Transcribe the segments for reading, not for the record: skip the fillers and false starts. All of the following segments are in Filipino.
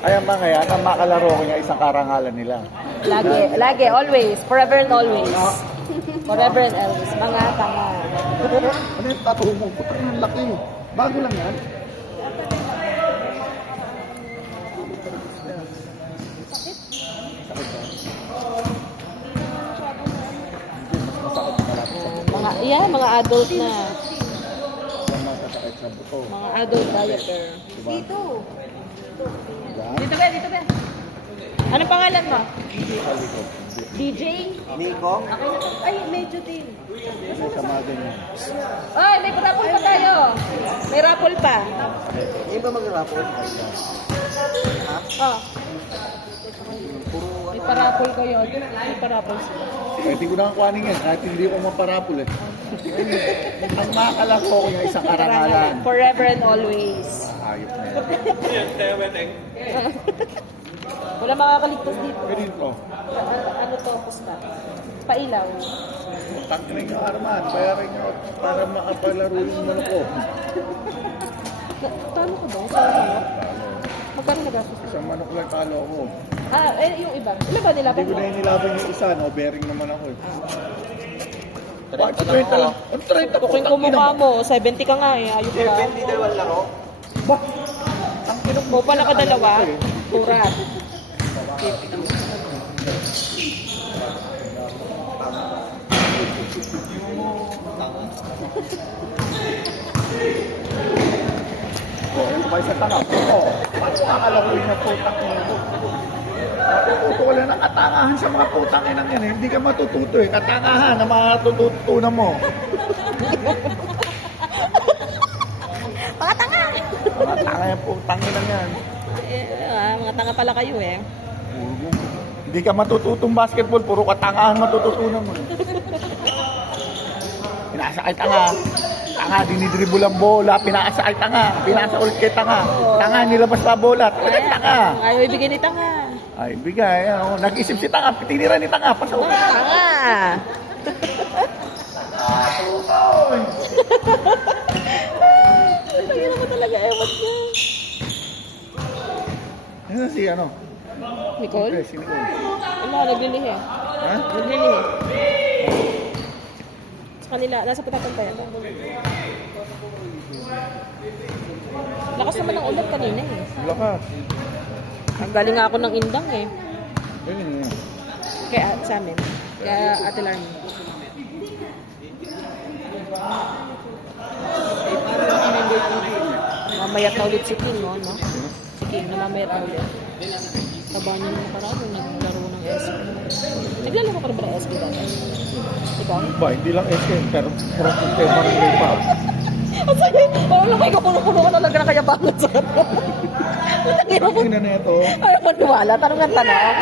Kaya mga yan, ang makalaro ko niya isang karangalan nila. Lagi, always. Forever and always. Forever and always. Mga tanga. Ano yung tattoo mo? Putang ang laki. Bago lang yan. Mga adult na. Yung masasakit sa buto. Mga adult diaper. Dito. Yan. Dito ba? Anong pangalan mo? DJ? Nico? Ay, medyo din. May sama din yan. Ay, may raffle pa tayo. May raffle pa. Hindi ba mag-rapol? Oh. May paraffle kayo. May paraffle sila. Pwede ko na ang kuhanin yan kahit hindi ko maparapol eh. Ang makalaro ko niya isang karangalan. Forever and always. Ayop na yan. Wala makakaligtas dito. Ganito. Ano to? Puspa. Pailaw. Tangkinig yung arman. Bayarin nyo para makapalaro yung manok ko. Talo ka ba? Sa manok? Magkano nagastos? Isang manok lang talo ko. Yung iba. Ilan ba nila? Hindi ko na inilaban yung isa. No? Bearing naman ako eh. Bakit 30 lang? Ang 30 ko. Kuking kumukha mo. 70 ka nga eh. Ayok ka. 70 dalawang laro? Ba? Ang kinok Mo pa nakadalawa. Turat. Ano ba sa tanga? Oo. Paano makakalakuin na putang ina ko? Matututo ka lang ng katangahan sa mga putang inang yan eh. Hindi ka matututo eh. Katangahan na matututunan mo. Mga tanga! Mga tanga yung putang inang yan. Mga tanga pala kayo eh. Hindi ka matututong basketball. Puro katangahan matututunan mo. Pinasakay tanga. Tanga, dinidribble ang bola. Pinasakay tanga. Pinasa ulit kay tanga. Tanga, nilabas pa bola. Tanga. Ayaw ibigay ni tanga. Ay, bigay. Nag-isip si tanga. Tinira ni tanga. Pasaw. Tanga! Tangina mo talaga, ewan niya. Ano si ano? Nicole? Okay, si Nicole. Wala, naglilihi. Ha? Naglilihi. Sa kanila, nasa patapantayan. Lakas naman ng ulat kanina eh. Lakas. Ang galing nga ako ng indang eh. Ganyan yan. Kaya sa amin. Kaya Ate Larmy. Mamayat na ulit si King, no? Si King, namamayat na ulit. Tabahan niya naman parang naglaro ng SK. Naglalaro ka na ba ng SK dati? Ikaw? Ba, hindi lang SK, pero tema rin yung pa. Ang sayo, parang lang kayo kuno-kuno ka talaga ng kayabangan sa ano. Matangin ako. Tingnan na ito. Ayaw mo niwala, tanong ng tanong.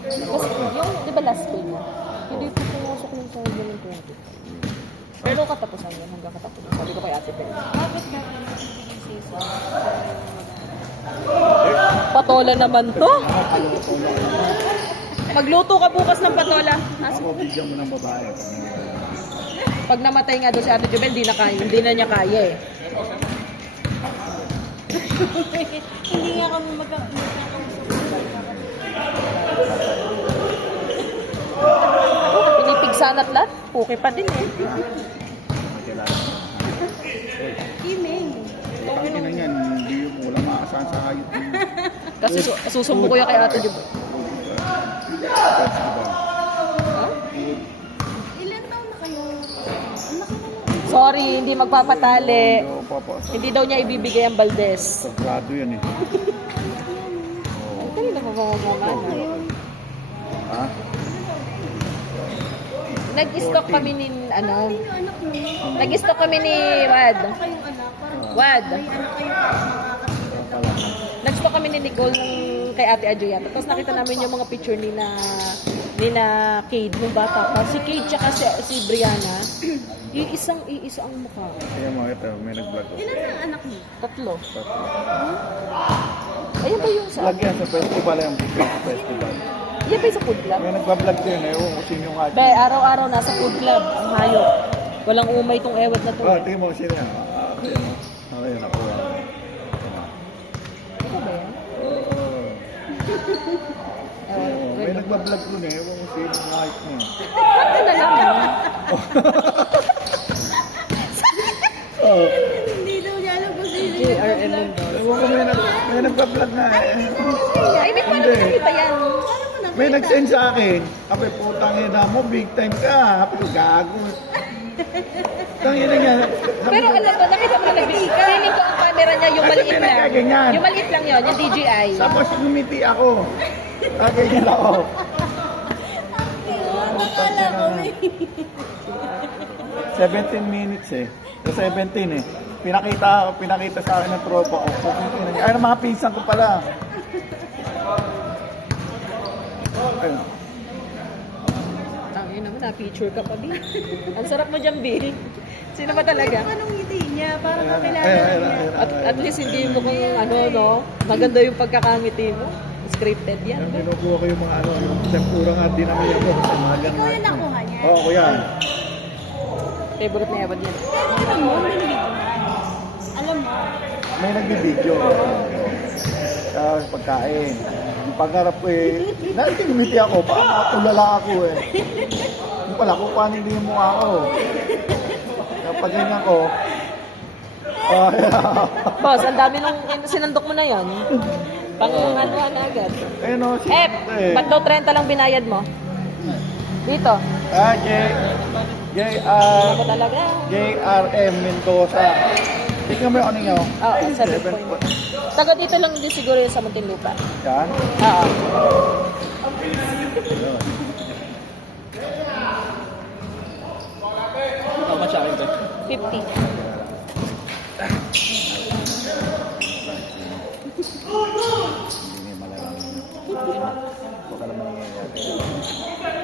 Kasi yung, di ba last pay mo? Hindi ko pumasok ng sa ganun 20. Pero katapusan yun, hanggang katapusan. Sabi ko kay Ate Pel. Patola naman to. Magluto ka bukas ng patola. Ako, bigyan mo ng babae. Pag namatay nga doon si Ate Jubel, hindi na niya kaya eh. Hindi nga kami Pinipigsan at lahat, puki pa din eh. Kiming. Tangin na yan, hindi yung wala makakasahan sa hayop. Kasi susumbo ko yan kay Ate Jubel. Ilan taon na kayo? Anak na lang. Sorry, hindi magpapatali. Oo, papa. Hindi daw niya ibibigay ang Valdez. Sagrado yan eh. Ang kanina pa mamamama. Ha? Nag-stock kami ni, ano, Yung anak mo. nag-stock kami ni Wad. Kayong anak. Parang Wad. may anak kayo makakasama. Nag-stock kami ni Nicole nung kay Ate Adjoyata. Tapos nakita namin yung mga picture ni na Cade nung bata pa. Si Cade tsaka si Brianna. Iisa ang mukha. Kaya mo, ito, may nag-vlog. Ilan ang anak mo? 3. Tatlo. Ayan ba yung sa... Lagyan sa festival yung festival. Yan ba yung sa food club? May nagbablog din eh. Oo, sino yung Be, araw-araw nasa food club. Ang hayop. Walang umay tong ewat na to. Oh, tingin mo sino yan. Okay, ako. Ito ba yan? May nagbablog dun eh. Ewan ko sino yung hype niya. Ito na lang yan. Oh, Hindi daw niya alam kung sino. JRM yun daw. ewan ko may nagbablog na eh. Ay, may paano Hindi. nakita yan? May nag-send sa akin. Sabi, putang ina mo, big time ka. Sabi ko, gago. Tangina niya. Sabi Pero ko, alam mo, nakita mo na feeling ko ang camera niya yung Kasi maliit lang. pinagaganyan. Yung maliit lang yun, yung DJI. Tapos ngumiti ako. Ganyan ako. Akala ko may... 17 minutes eh. So 17 eh. Pinakita sa akin ng tropa ko. Ay, mga pinsan ko pala. Ayun. Tangin naman, na-feature ka pa, Bi. Ang sarap mo dyan, Bi. Sino ba talaga? Anong ngiti niya? Parang kakilala Ayun, niya. ayun. At least hindi mo kung ano, no? Maganda yung pagkakangiti mo. Scripted yan. Yung binubuha ko yung mga ano, yung tempura nga din namin ako. Sa mga Ikaw ganun. yung nakuha niya. Oo, ko yan. Favorite na ewan yan. Alam mo, may video. Alam mo. May nagbibideo. Tapos pagkain. Yung pagharap ko eh, ngumiti ako, baka makatulala ako eh. Yung pala, kung paano hindi yung mukha ko. Kapag ganyan ko, Boss, ang dami nung sinandok mo na yon. Pang ano na agad. ayun o, Ba't daw 30 lang binayad mo? Dito. Ako talaga. JRM Mendoza. Tingnan mo yung ano nyo. Oo, 7 point. Taga dito lang din siguro yung sa Muntinlupa. Yan. Oo. How much are ito? 50. Hindi malalaman. Huwag ka lang mangyayari.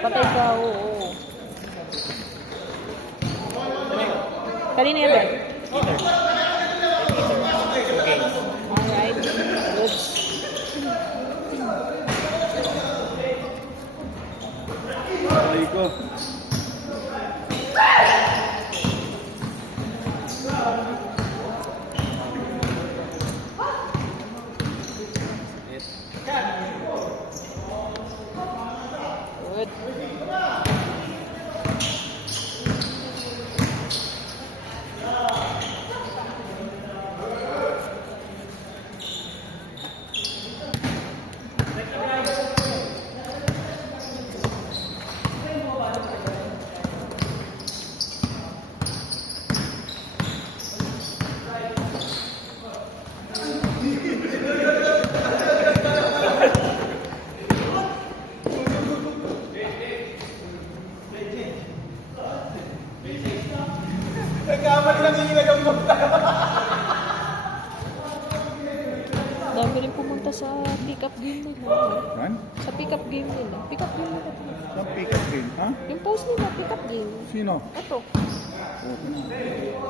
Patay ka, oo. Kanina yan, Ben? Alright. Good. Ay ko. Good. Dami rin pumunta sa pick-up game nila. Yan? Sa pick-up game nila. Pick-up game nila. Ang pick-up game, ha? Yung post nila, pick-up game. Sino? Ito.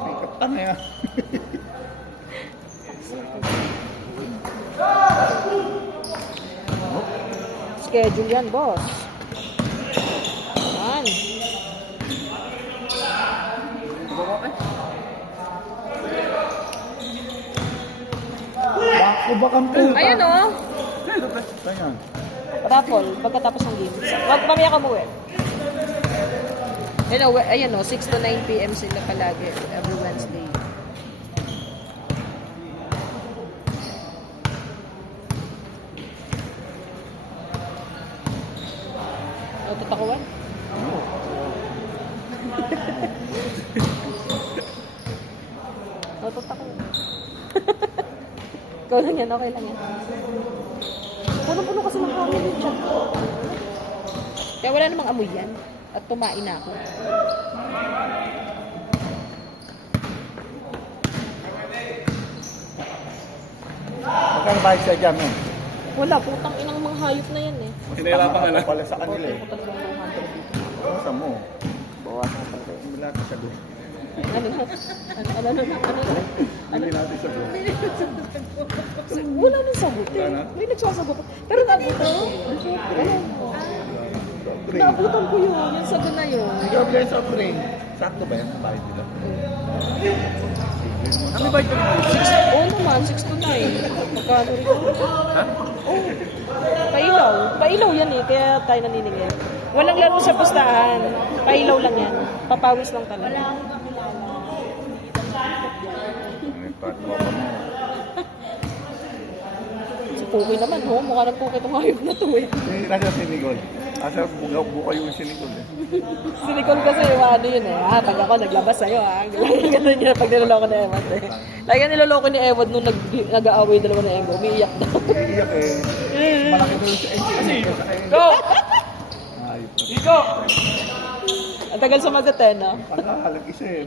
Pick-up tanga yan. Schedule yan, boss. Yan. Bako ba kang puta? Ayan o. Ayan. Raffle, pagkatapos ng game. Wag mamaya ka muwi. Ayan o, 6 to 9 p.m. sila palagi. Every Wednesday. O, tatakuan? O, tatakuan. Ikaw lang yan, okay lang yan. Puno-puno kasi ng hangin yung chat ko. Kaya wala namang amoy yan. At tumain na ako. Magkano bayad sa jam eh? Wala, putang inang mga hayop na yan eh. Hinahirapan ka lang. Pala sa kanila eh. Bawasan ko 3,200 dito. Bawasan mo. Bawasan ko 3. Wala ka sa doon. Ano na? Hindi natin sagot. Wala nang sagot eh. Wala na? May nagsasagot. Pero naabutan ko. Naabutan ko yun. Yung sagot na yun. Ikaw, Bless of Rain. Sakto ba yan? Bayad nila. Ano ba ito? Oo naman, 6 to 9. Magkano rin yun? Ha? Oo. Pailaw. Pailaw yan eh, kaya tayo naniningil. Walang laro sa pustahan. Pailaw lang yan. Papawis lang talaga. Si Puki naman, ho. Mukha ng Puki itong hayop na to eh. Nasa si Nicole. Asa buka yung si Nicole eh. Si Nicole kasi ano yun eh. Pag ako naglabas sa'yo ganun yun pag niloloko ni Ewan eh. Lagi niloloko ni Ewan nung nag-aaway dalawa na Engo. Umiiyak daw. Iiyak eh. Malaki doon sa engine. Go! Ayop. Go! Ang tagal sumagot eh, no? Pangalag isip.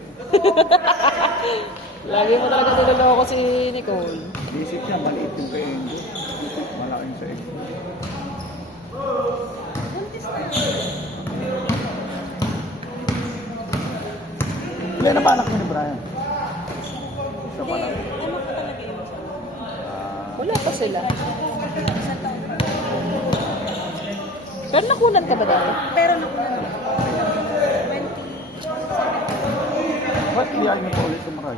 Lagi mo talaga niloloko si Nicole. Isip niya, maliit yung kay Engo. Malaking sa Engo. Ilan na ba anak mo ni Brian? Isa pa lang. Ano ko talaga yun? Wala pa sila. Pero nakunan ka ba dati? Pero nakuha na. 20. Ba't liyan niyo po ulit sa Maray?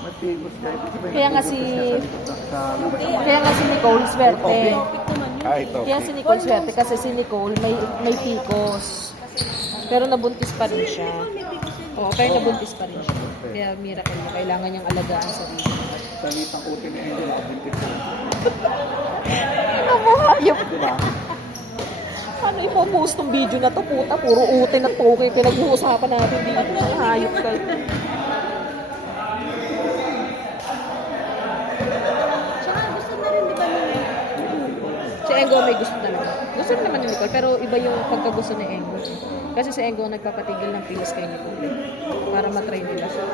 Matigos kayo. Kaya nga Kaya nga si Nicole swerte. Topic naman yun. Ito. Kaya si Nicole swerte kasi si Nicole may pikos. Pero nabuntis pa rin siya. Oo, pero nabuntis pa rin siya. Kaya miracle niya. Kailangan niyang alagaan sa sarili. Salitang uti ni Engo, nakabuntis ko. Ano mo hayop? Diba? Ano ipopost tong video na to? Puta, puro utin at poke. Pinag-uusapan natin dito. Ang hayop kayo. Tsaka gusto na rin, di ba, nung Si Engo may gusto talaga. Gusto rin naman ni Nicole, pero iba yung pagkagusto ni Engo. Kasi si Engo nagpapatigil ng pilis kay Nicole. Para matry nila siya.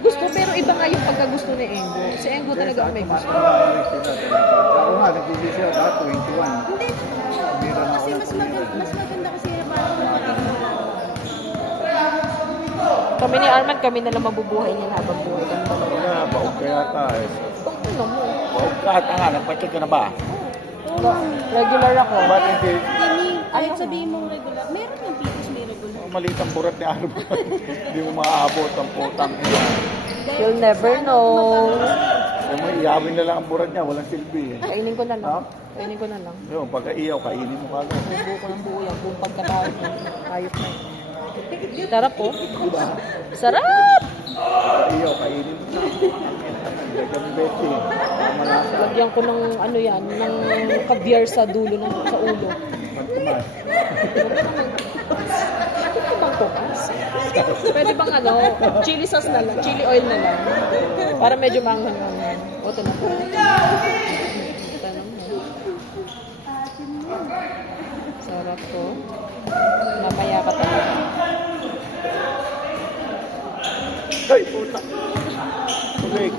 Gusto, pero iba nga yung pagkagusto ni Engo. Si Engo talaga ang may gusto. Ako nga, nag-ibig siya dati, 21. hindi. Bira na ako Kasi ng mas maganda kasi parang Kami ni Arman, kami na lang mabubuhay niya habang buhay kami dalawa. Wala, baog ka yata eh. Ano mo? Baog ka, tanga, nagpa-check ka na ba? Regular ako. Ba't hindi? kahit sabihin mong regular, meron yung pitos may regular. Maliit ang burat ni Arman. Hindi mo maaabot ang putang ina. You'll never know. Kung may iyawin na lang ang burat niya, walang silbi eh. Kainin ko na Ha? lang. Kainin ko na lang. Yun, pagka iyaw, kainin mo kagad. Buo ko ng buo yan. Buong pagkatao niya. Ayop na yun. Sarap po. Diba? Sarap! Pagka iyaw, kainin mo na. Gagang Betty. Malasa. Lagyan ko ng ano yan, ng caviar sa dulo ng sa ulo. Magtumas. Pwede bang tukas? Pwede bang ano, chili sauce na lang, chili oil na lang. Para medyo manghang-hanghan. O, ito na po. Tanong mo. Sarap to. Namaya ka talaga. Ay, puta. Tubig.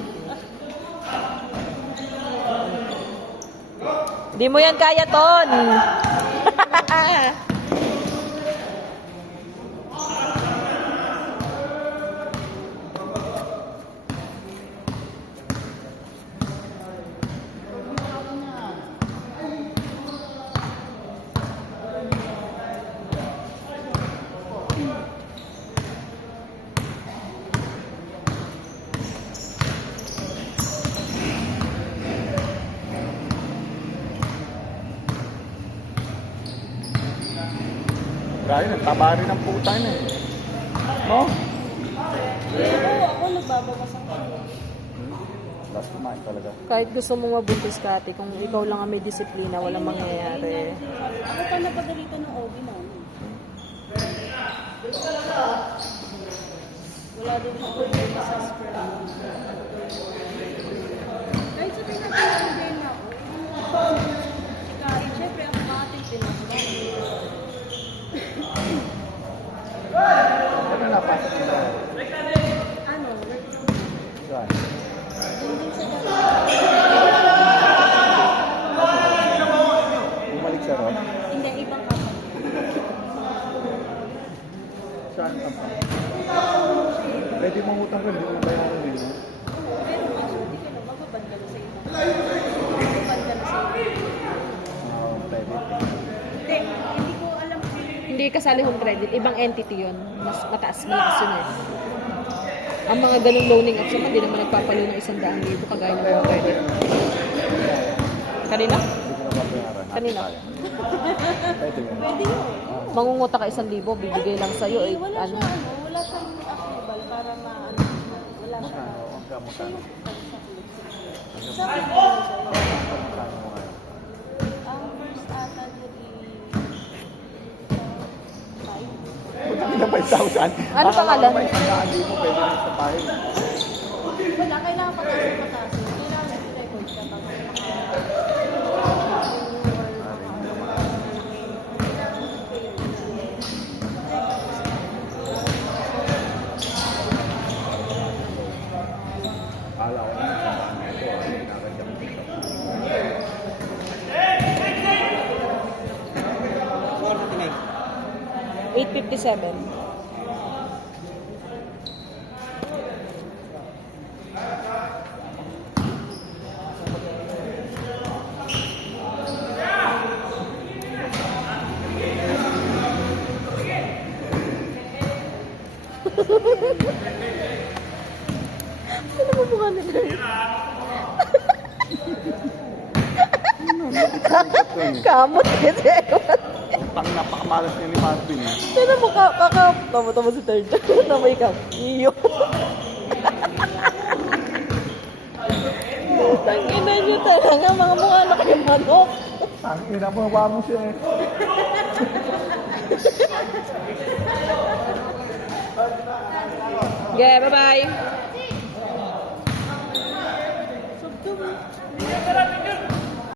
Di mo yan kaya, Ton! Dahil, ang taba rin ang puta na eh. No? Pero ako nagbabawas ako. Last kumain talaga. Kahit gusto mong mabuntis ka, ate, kung ikaw lang ang may disiplina, walang mangyayari. Ako pa napagalitan ng OB namin. Wala din ako yung sa sperm. Kahit sabihin natin na problema ako, kahit syempre ang mga ating pinasok. Ano napasok mo ba? Ano? Saan? Hindi sa Bumalik sa ron? Hindi, ibang kapag. Saan ka pa? pwede mangutang ka, hindi mo bayaran eh. No? Pero kaso hindi ka na magbaband ka na sa iba. Magbaband ka na sa iba. Pwede. Hindi, hindi ko alam kung Hindi kasali home credit, ibang entity yon. Mas mataas, malakas yun eh. Ang mga ganung loaning apps naman, di naman nagpapalo ng 100,000 kagaya ng home credit. Kanina? Hindi ko na babayaran. Kanina? Pwede yun. pwede yun. Mangunguta ka 1,000, bibigay lang sa'yo eh. Wala Ano? siya, wala siyang approval para ma-ano. Wala siya. Magkano? Sa akin, Magkano mo ngayon? ang first ata niya Punta ka ng 5,000. Ano pangalan? May 100,000 mo, pwede rin sa bahay. wala, kailangan pataas. Kailangan i-record ka pag Kala ko na sa bahay ito. Hindi nakakasya mo dito. 857. Ano mo mukha nila? Kamot kasi. Pang napakamalas niya ni Marvin eh. Pero mukha, tama si third. Na may kam. Iyo. Tangina nyo talaga, mga mukha na kayo manok. Ang ina mo, mo siya eh. Okay, bye-bye. Subdum.